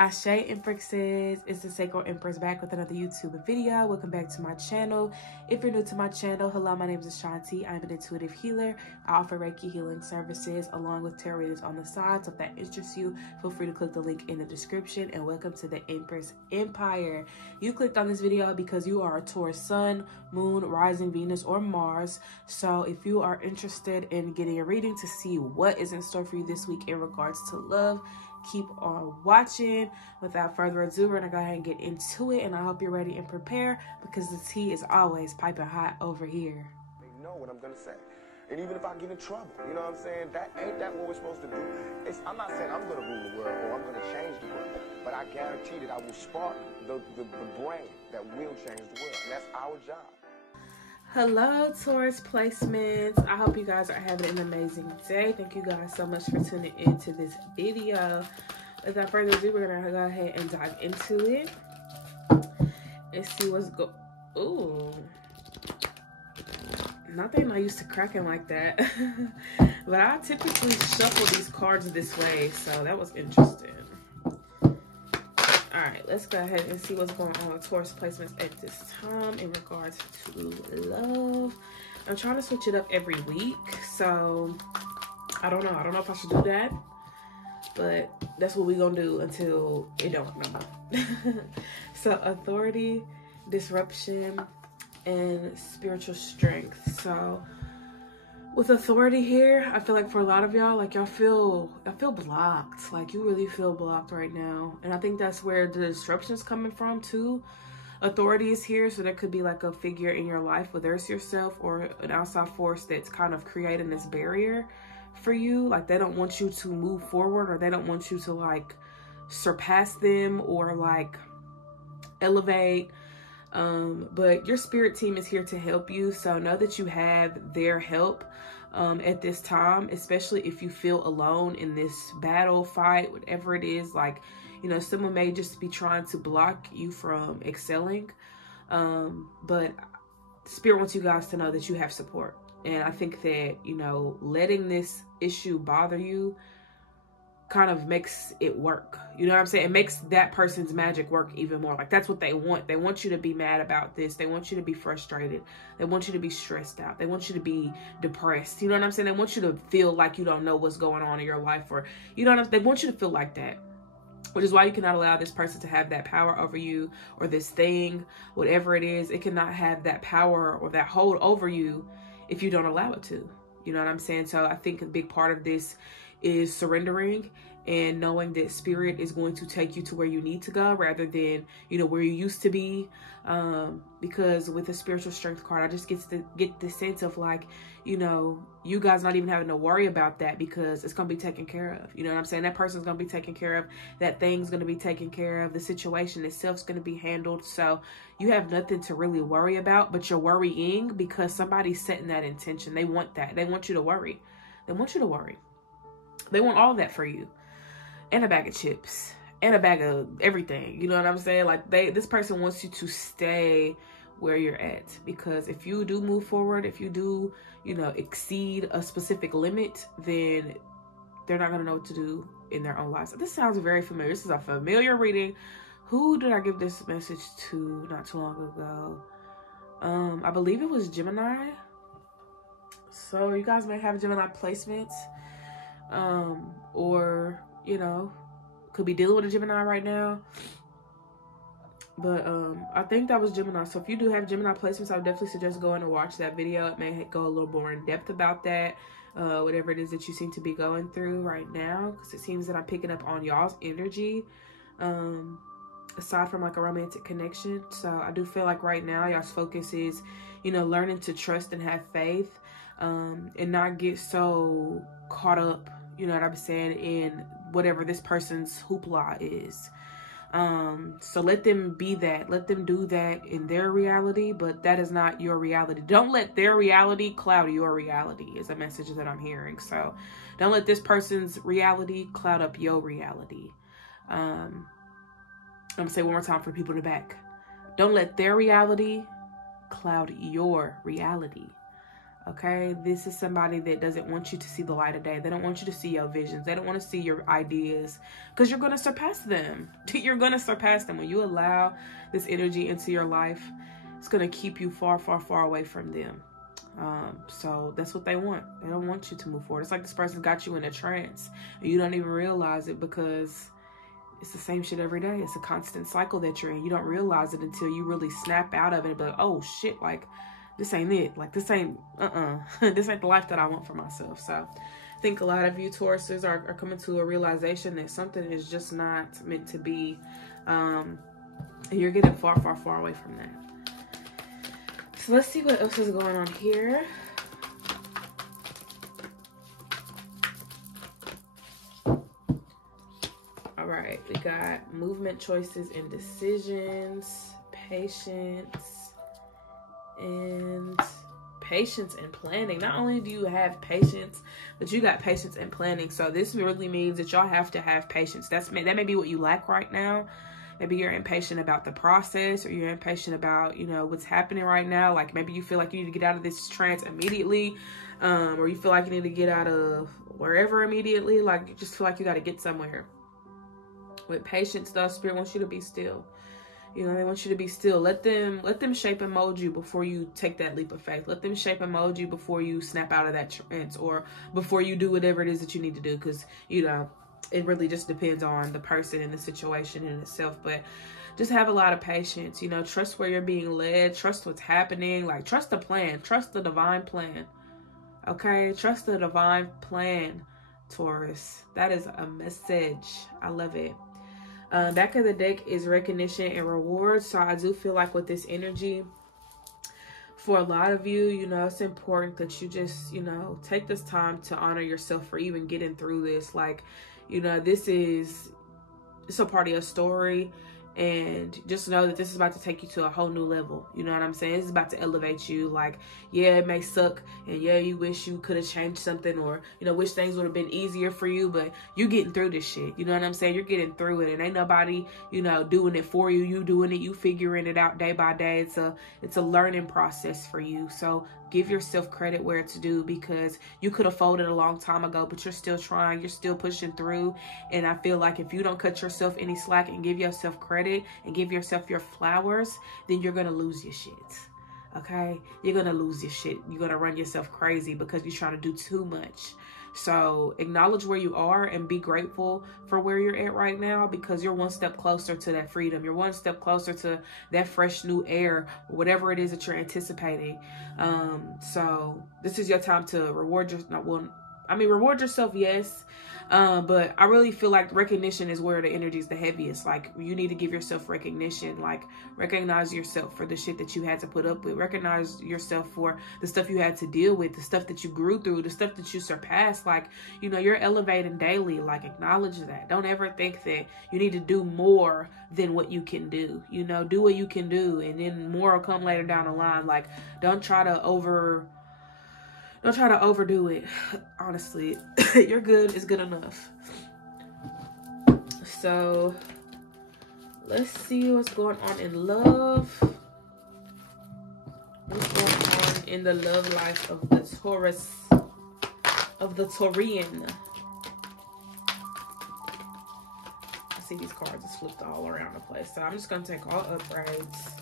Ashe Empresses, it's the Sacred Empress back with another YouTube video. Welcome back to my channel. If you're new to my channel, hello, my name is Ashanti. I'm an intuitive healer. I offer Reiki healing services along with tarot readings on the side. So if that interests you, feel free to click the link in the description. And welcome to the Empress Empire. You clicked on this video because you are a Taurus sun, moon, rising Venus, or Mars. So if you are interested in getting a reading to see what is in store for you this week in regards to love, keep on watching. Without further ado, we're gonna go ahead and get into it, and I hope you're ready and prepared because the tea is always piping hot over here. They know what I'm gonna say, and even if I get in trouble, you know what I'm saying, that ain't that what we're supposed to do. I'm not saying I'm gonna rule the world or I'm gonna change the world, but I guarantee that I will spark the brain that will change the world, and that's our job. Hello, Taurus placements. I hope you guys are having an amazing day. Thank you guys so much for tuning into this video. Without further ado, we're gonna go ahead and dive into it and see what's ooh, nothing not used to cracking like that. But I typically shuffle these cards this way, so that was interesting. All right, let's go ahead and see what's going on with Taurus placements at this time in regards to love. I'm trying to switch it up every week, so I don't know if I should do that, but that's what we're gonna do until it don't no more. So authority, disruption, and spiritual strength. So with authority here, I feel like for a lot of y'all, like I feel blocked. Like you really feel blocked right now. And I think that's where the disruption is coming from too. Authority is here, so there could be like a figure in your life, whether it's yourself or an outside force that's kind of creating this barrier for you. Like they don't want you to move forward, or they don't want you to like surpass them or like elevate. But your spirit team is here to help you, so know that you have their help at this time, especially if you feel alone in this battle, fight, whatever it is. Like, you know, someone may just be trying to block you from excelling, but spirit wants you guys to know that you have support. And I think that, you know, letting this issue bother you kind of makes it work. You know what I'm saying? It makes that person's magic work even more. Like that's what they want. They want you to be mad about this. They want you to be frustrated. They want you to be stressed out. They want you to be depressed. You know what I'm saying? They want you to feel like you don't know what's going on in your life, or you know what I'm saying? They want you to feel like that, which is why you cannot allow this person to have that power over you, or this thing, whatever it is. It cannot have that power or that hold over you if you don't allow it to. You know what I'm saying? So I think a big part of this is surrendering and knowing that spirit is going to take you to where you need to go rather than, you know, where you used to be. Because with the spiritual strength card, I just get the sense of like, you know, you guys not even having to worry about that because it's going to be taken care of. You know what I'm saying? That person's going to be taken care of. That thing's going to be taken care of. The situation itself is going to be handled. So you have nothing to really worry about, but you're worrying because somebody's setting that intention. They want that. They want you to worry. They want you to worry. They want all that for you, and a bag of chips, and a bag of everything. You know what I'm saying? Like this person wants you to stay where you're at, because if you do move forward, if you do, you know, exceed a specific limit, then they're not gonna know what to do in their own lives. This sounds very familiar. This is a familiar reading. Who did I give this message to not too long ago? I believe it was Gemini. So you guys may have Gemini placements. Or, you know, could be dealing with a Gemini right now. But I think that was Gemini. So if you do have Gemini placements, I would definitely suggest going and watch that video. It may go a little more in depth about that, whatever it is that you seem to be going through right now, because it seems that I'm picking up on y'all's energy, aside from like a romantic connection. So I do feel like right now y'all's focus is, you know, learning to trust and have faith, and not get so caught up, you know what I'm saying, in whatever this person's hoopla is. So let them be that. Let them do that in their reality, but that is not your reality. Don't let their reality cloud your reality is a message that I'm hearing. So don't let this person's reality cloud up your reality. I'm gonna say one more time for people in the back. Don't let their reality cloud your reality. Okay, this is somebody that doesn't want you to see the light of day. They don't want you to see your visions. They don't want to see your ideas, because you're going to surpass them. You're going to surpass them. When you allow this energy into your life, it's going to keep you far, far, far away from them. So that's what they want. They don't want you to move forward. It's like this person got you in a trance and you don't even realize it, because it's the same shit every day. It's a constant cycle that you're in. You don't realize it until you really snap out of it and be like, oh shit, like this ain't it. Like this ain't, this ain't the life that I want for myself. So I think a lot of you Tauruses are coming to a realization that something is just not meant to be. And you're getting far, far, far away from that. So let's see what else is going on here. All right, we got movement, choices, and decisions, patience, and planning. Not only do you have patience, but you got patience and planning. So this really means that y'all have to have patience. That may be what you lack right now. Maybe you're impatient about the process, or you're impatient about, you know, what's happening right now. Like maybe you feel like you need to get out of this trance immediately, or you feel like you need to get out of wherever immediately. Like you just feel like you got to get somewhere. With patience, though, Spirit wants you to be still. You know, they want you to be still. Let them shape and mold you before you take that leap of faith. Let them shape and mold you before you snap out of that trance, or before you do whatever it is that you need to do. Because, you know, it really just depends on the person and the situation in itself. But just have a lot of patience. You know, trust where you're being led. Trust what's happening. Like, trust the plan. Trust the divine plan. Okay? Trust the divine plan, Taurus. That is a message. I love it. Back of the deck is recognition and rewards. So I do feel like with this energy, for a lot of you, you know, it's important that you just, you know, take this time to honor yourself for even getting through this. Like, you know, it's a part of your story, and just know that this is about to take you to a whole new level. You know what I'm saying? It's about to elevate you. Like, yeah, it may suck, and yeah, you wish you could have changed something, or, you know, wish things would have been easier for you, but you're getting through this shit. You know what I'm saying? You're getting through it, and ain't nobody, you know, doing it for you. You doing it, you figuring it out day by day. It's a learning process for you. So give yourself credit where it's due, because you could have folded a long time ago, but you're still trying, you're still pushing through. And I feel like if you don't cut yourself any slack and give yourself credit and give yourself your flowers, then you're gonna lose your shit. Okay, you're gonna lose your shit. You're gonna run yourself crazy because you're trying to do too much. So acknowledge where you are and be grateful for where you're at right now, because you're one step closer to that freedom. You're one step closer to that fresh new air, or whatever it is that you're anticipating. So this is your time to reward yourself, yes. But I really feel like recognition is where the energy is the heaviest. Like, you need to give yourself recognition. Like, recognize yourself for the shit that you had to put up with. Recognize yourself for the stuff you had to deal with, the stuff that you grew through, the stuff that you surpassed. Like, you know, you're elevating daily. Like, acknowledge that. Don't ever think that you need to do more than what you can do. You know, do what you can do, and then more will come later down the line. Like, don't try to overdo it. Honestly, you're good is good enough. So let's see what's going on in love. What's going on in the love life of the Taurus, of the Taurian. I see these cards just flipped all around the place. So I'm just going to take all upgrades.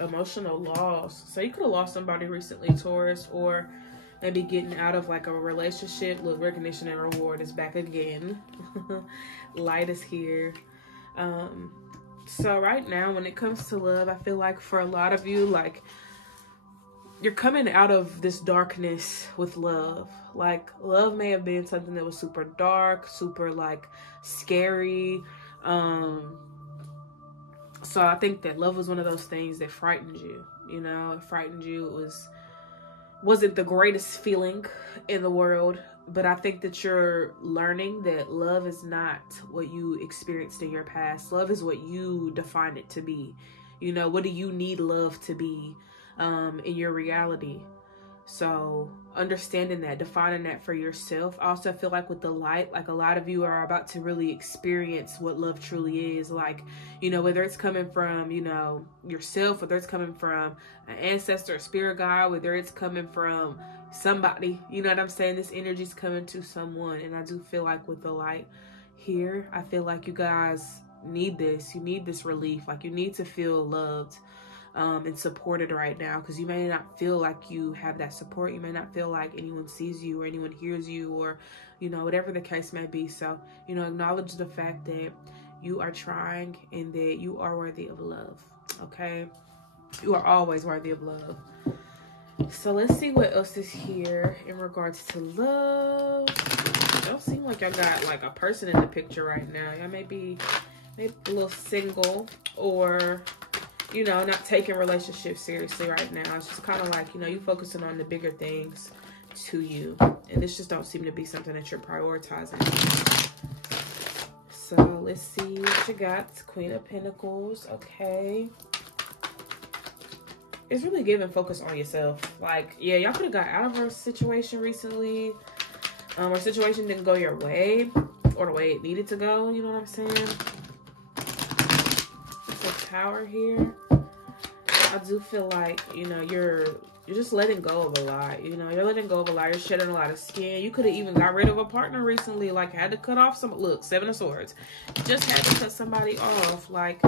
Emotional loss. So you could have lost somebody recently, Taurus, or maybe getting out of like a relationship. Look, recognition and reward is back again. Light is here. So right now, when it comes to love, I feel like for a lot of you, like, you're coming out of this darkness with love. Like, love may have been something that was super dark, super like scary. So I think that love was one of those things that frightened you. You know, it frightened you. It wasn't the greatest feeling in the world. But I think that you're learning that love is not what you experienced in your past. Love is what you define it to be. You know, what do you need love to be in your reality? So understanding that, defining that for yourself. I also feel like with the light, like a lot of you are about to really experience what love truly is. Like, you know, whether it's coming from, you know, yourself, whether it's coming from an ancestor, a spirit guide, whether it's coming from somebody, you know what I'm saying? This energy is coming to someone. And I do feel like with the light here, I feel like you guys need this. You need this relief. Like, you need to feel loved and supported right now, because you may not feel like you have that support. You may not feel like anyone sees you or anyone hears you, or, you know, whatever the case may be. So, you know, acknowledge the fact that you are trying and that you are worthy of love. Okay, you are always worthy of love. So let's see what else is here in regards to love. It don't seem like y'all got like a person in the picture right now. Y'all may be maybe a little single, or, you know, not taking relationships seriously right now. It's just kind of like, you know, you focusing on the bigger things to you. And this just don't seem to be something that you're prioritizing. So let's see what you got. Queen of Pentacles. Okay. It's really giving focus on yourself. Like, yeah, y'all could have got out of a situation recently. Or situation didn't go your way, or the way it needed to go. You know what I'm saying? Tower here. I do feel like, you know, you're just letting go of a lot. You know, you're letting go of a lot. You're shedding a lot of skin. You could have even got rid of a partner recently. Like, had to cut off some. Look, Seven of Swords. Just had to cut somebody off. Like,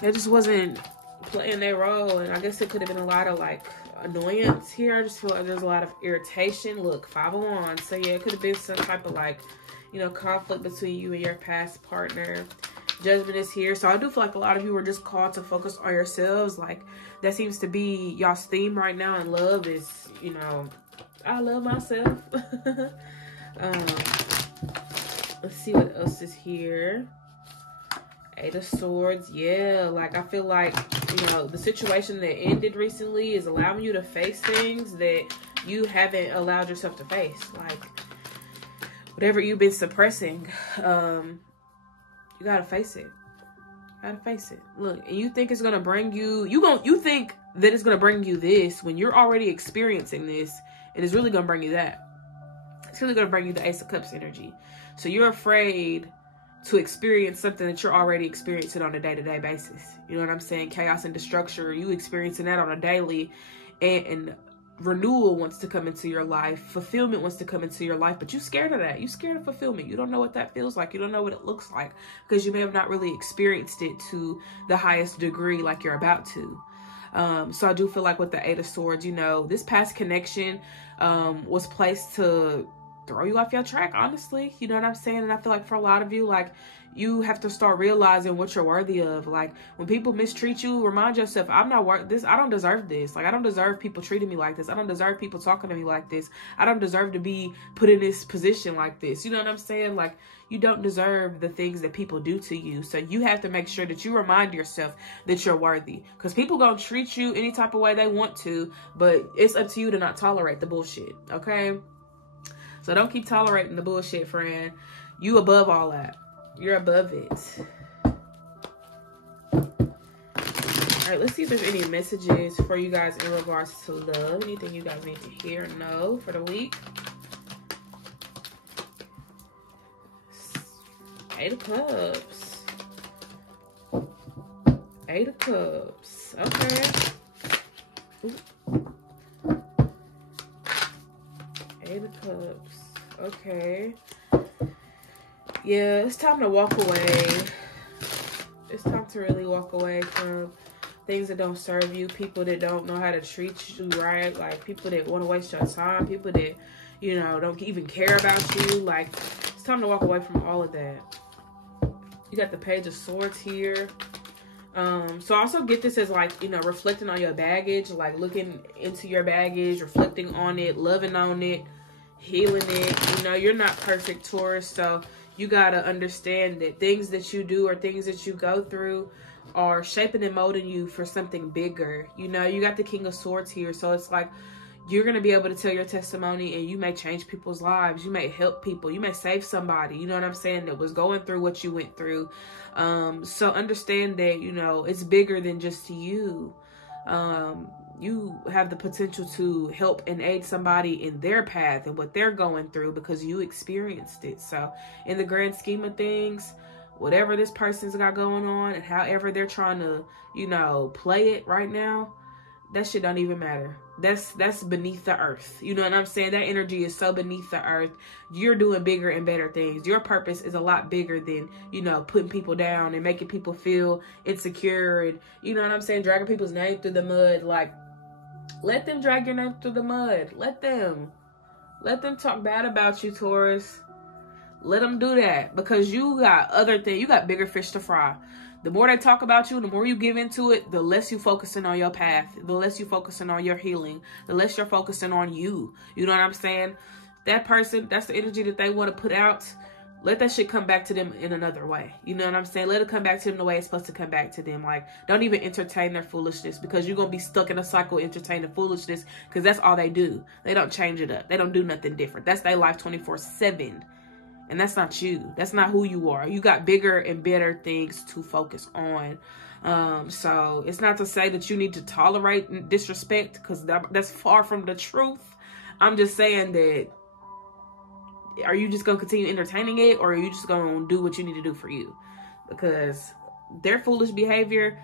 they just wasn't playing their role. And I guess it could have been a lot of like annoyance here. I just feel like there's a lot of irritation. Look, 5 of Wands. So yeah, it could have been some type of like, you know, conflict between you and your past partner. Judgment is here. So I do feel like a lot of you are just called to focus on yourselves. Like, that seems to be y'all's theme right now in love is, you know, I love myself. Let's see what else is here. 8 of Swords. Yeah, like, I feel like, you know, the situation that ended recently is allowing you to face things that you haven't allowed yourself to face. Like, whatever you've been suppressing, you gotta face it. You gotta face it. Look, and you think it's gonna bring you, you think that it's gonna bring you this when you're already experiencing this, and it's really gonna bring you that. It's really gonna bring you the Ace of Cups energy. So you're afraid to experience something that you're already experiencing on a day-to-day basis. You know what I'm saying? Chaos and destruction, you experiencing that on a daily, and renewal wants to come into your life. Fulfillment wants to come into your life, but you're scared of that. You're scared of fulfillment. You don't know what that feels like. You don't know what it looks like, because you may have not really experienced it to the highest degree like you're about to. So I do feel like with the 8 of Swords, you know, this past connection was placed to throw you off your track, honestly. You know what I'm saying? And I feel like for a lot of you, like, you have to start realizing what you're worthy of. Like, when people mistreat you, remind yourself, I'm not worth this. I don't deserve this. Like, I don't deserve people treating me like this. I don't deserve people talking to me like this. I don't deserve to be put in this position like this. You know what I'm saying? Like, you don't deserve the things that people do to you. So you have to make sure that you remind yourself that you're worthy, because people gonna treat you any type of way they want to, but it's up to you to not tolerate the bullshit. Okay? So don't keep tolerating the bullshit, friend. You above all that. You're above it. All right, let's see if there's any messages for you guys in regards to love. Anything you guys need to hear or know for the week. 8 of Cups. 8 of Cups. Okay. Ooh. 8 of Cups. Okay. Yeah, it's time to walk away. It's time to really walk away from things that don't serve you, people that don't know how to treat you right, like people that want to waste your time, people that, you know, don't even care about you. Like, it's time to walk away from all of that. You got the Page of Swords here. So I also get this as like, you know, reflecting on your baggage, like looking into your baggage, reflecting on it, loving on it, healing it. You know, you're not perfect, Taurus, so you gotta understand that things that you do or things that you go through are shaping and molding you for something bigger. You know, you got the King of Swords here, so it's like you're gonna be able to tell your testimony, and you may change people's lives. You may help people. You may save somebody, you know what I'm saying, that was going through what you went through. So understand that, you know, it's bigger than just you. you have the potential to help and aid somebody in their path and what they're going through because you experienced it. So in the grand scheme of things, whatever this person's got going on and however they're trying to, you know, play it right now, that shit don't even matter. That's beneath the earth. You know what I'm saying? That energy is so beneath the earth. You're doing bigger and better things. Your purpose is a lot bigger than, you know, putting people down and making people feel insecure and, you know what I'm saying, dragging people's name through the mud. Like, let them drag your name through the mud. Let them talk bad about you, Taurus. Let them do that, because you got other things. You got bigger fish to fry. The more they talk about you, the more you give into it, the less you focusing on your path, the less you focusing on your healing, the less you're focusing on you. You know what I'm saying? That person, that's the energy that they want to put out. Let that shit come back to them in another way. You know what I'm saying? Let it come back to them the way it's supposed to come back to them. Like, don't even entertain their foolishness, because you're going to be stuck in a cycle entertaining foolishness, because that's all they do. They don't change it up. They don't do nothing different. That's their life 24/7. And that's not you. That's not who you are. You got bigger and better things to focus on. So it's not to say that you need to tolerate disrespect, because that's far from the truth. I'm just saying that, are you just going to continue entertaining it, or are you just going to do what you need to do for you? Because their foolish behavior,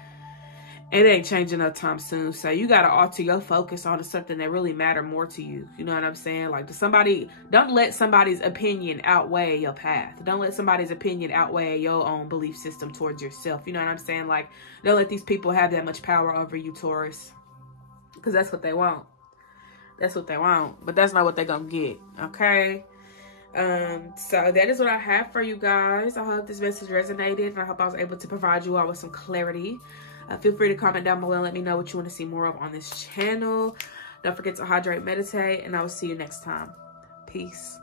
it ain't changing no time soon. So you got to alter your focus on something that really matter more to you. You know what I'm saying? Like, don't let somebody's opinion outweigh your path. Don't let somebody's opinion outweigh your own belief system towards yourself. You know what I'm saying? Like, don't let these people have that much power over you, Taurus. Because that's what they want. That's what they want. But that's not what they're going to get. Okay? So that is what I have for you guys. I hope this message resonated, and I hope I was able to provide you all with some clarity. Feel free to comment down below and let me know what you want to see more of on this channel. Don't forget to hydrate, meditate, and I will see you next time. Peace.